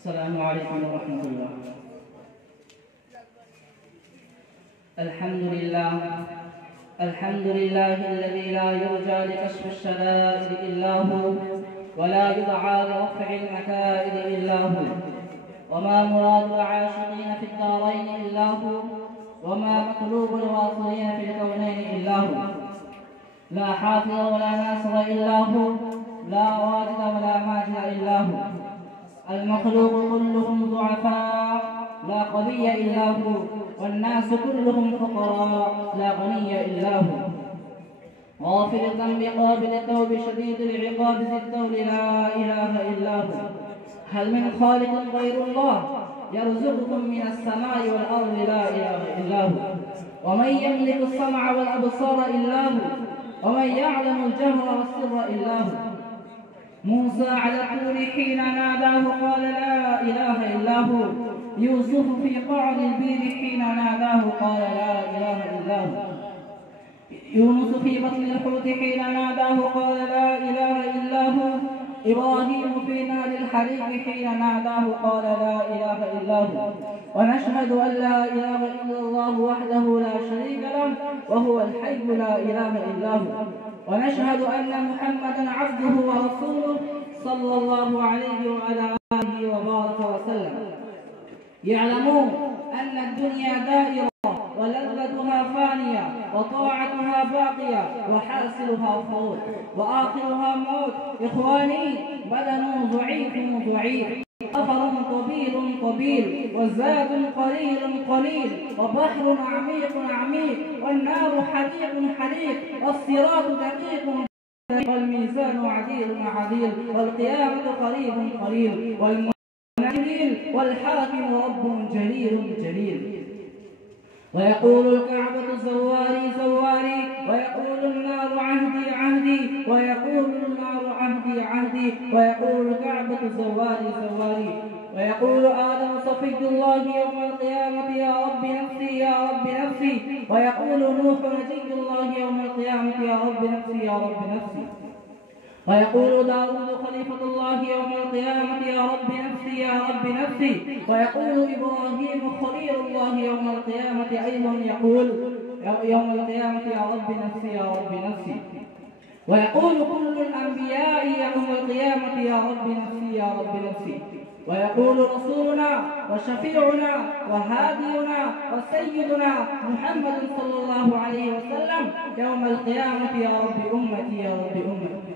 السلام عليكم ورحمة الله. الحمد لله الذي لا يرجى لكشف الشدائد إلا هو، ولا يدعى لرفع المكائد إلا هو، وما مراد العاشقين في الدارين إلا هو، وما مطلوب الواصلين في الكونين إلا هو. لا حافظ ولا ناصر إلا هو، لا واجد ولا ماجد إلا هو. المخلوق كلهم ضعفاء، لا قوي إلا هو، والناس كلهم فقراء، لا غني إلا هو. غافر الذنب قابل التوب شديد العقاب ذي الطول، لا إله إلا هو. هل من خالق غير الله يرزقكم من السماء والأرض؟ لا إله إلا هو. ومن يملك السمع والأبصار إلا هو، ومن يعلم الجهر والسر إلا هو. موسى على الطور حين ناداه قال لا إله إلا هو. يوسف في قعر البير حين ناداه قال لا إله إلا هو. يونس في بطن الحوت حين ناداه قال لا إله إلا هو. إبراهيم في نار الحريق حين ناداه قال لا إله إلا هو. ونشهد أن لا إله إلا الله وحده لا شريك له، وهو الحي لا إله إلا هو. ونشهد أن محمدا عبده ورسوله صلى الله عليه وعلى آله وبارك وسلم. يعلمون أن الدنيا دائرة ولذتها فانية وطاعتها باقية وحاصلها فوت وآخرها موت. إخواني، بدن ضعيف، سفر طويل وزاد قليل وبحر عميق والنار حريق والصراط دقيق والميزان عديل والقيامة قريب والمنزل والحاكم رب جليل. ويقول الكعبة زواري ويقول النار عهدي ويقول النار عهدي ويقول الكعبة زواري ويقول آدم صفي الله يوم القيامة يا رب نفسي ويقول نوح نجي الله يوم القيامة يا رب نفسي ويقول داود خليفة الله يوم القيامة يا رب نفسي ويقول إبراهيم خليل الله يوم القيامة أيضا يقول يوم القيامة يا رب نفسي ويقول كل الأنبياء يوم القيامة يا رب نفسي ويقول رسولنا وشفيعنا وهادينا وسيدنا محمد صلى الله عليه وسلم يوم القيامة يا رب أمتي.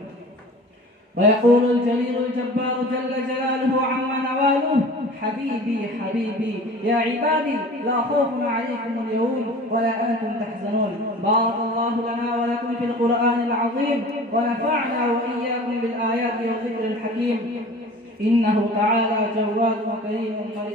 ويقول الجليل الجبار جل جلاله عما نواله حبيبي يا عبادي لا خوف عليكم اليوم ولا أنتم تحزنون. بارك الله لنا ولكم في القرآن العظيم، ونفعنا وإياكم بالآيات والذكر الحكيم، إنه تعالى جواد كريم قريب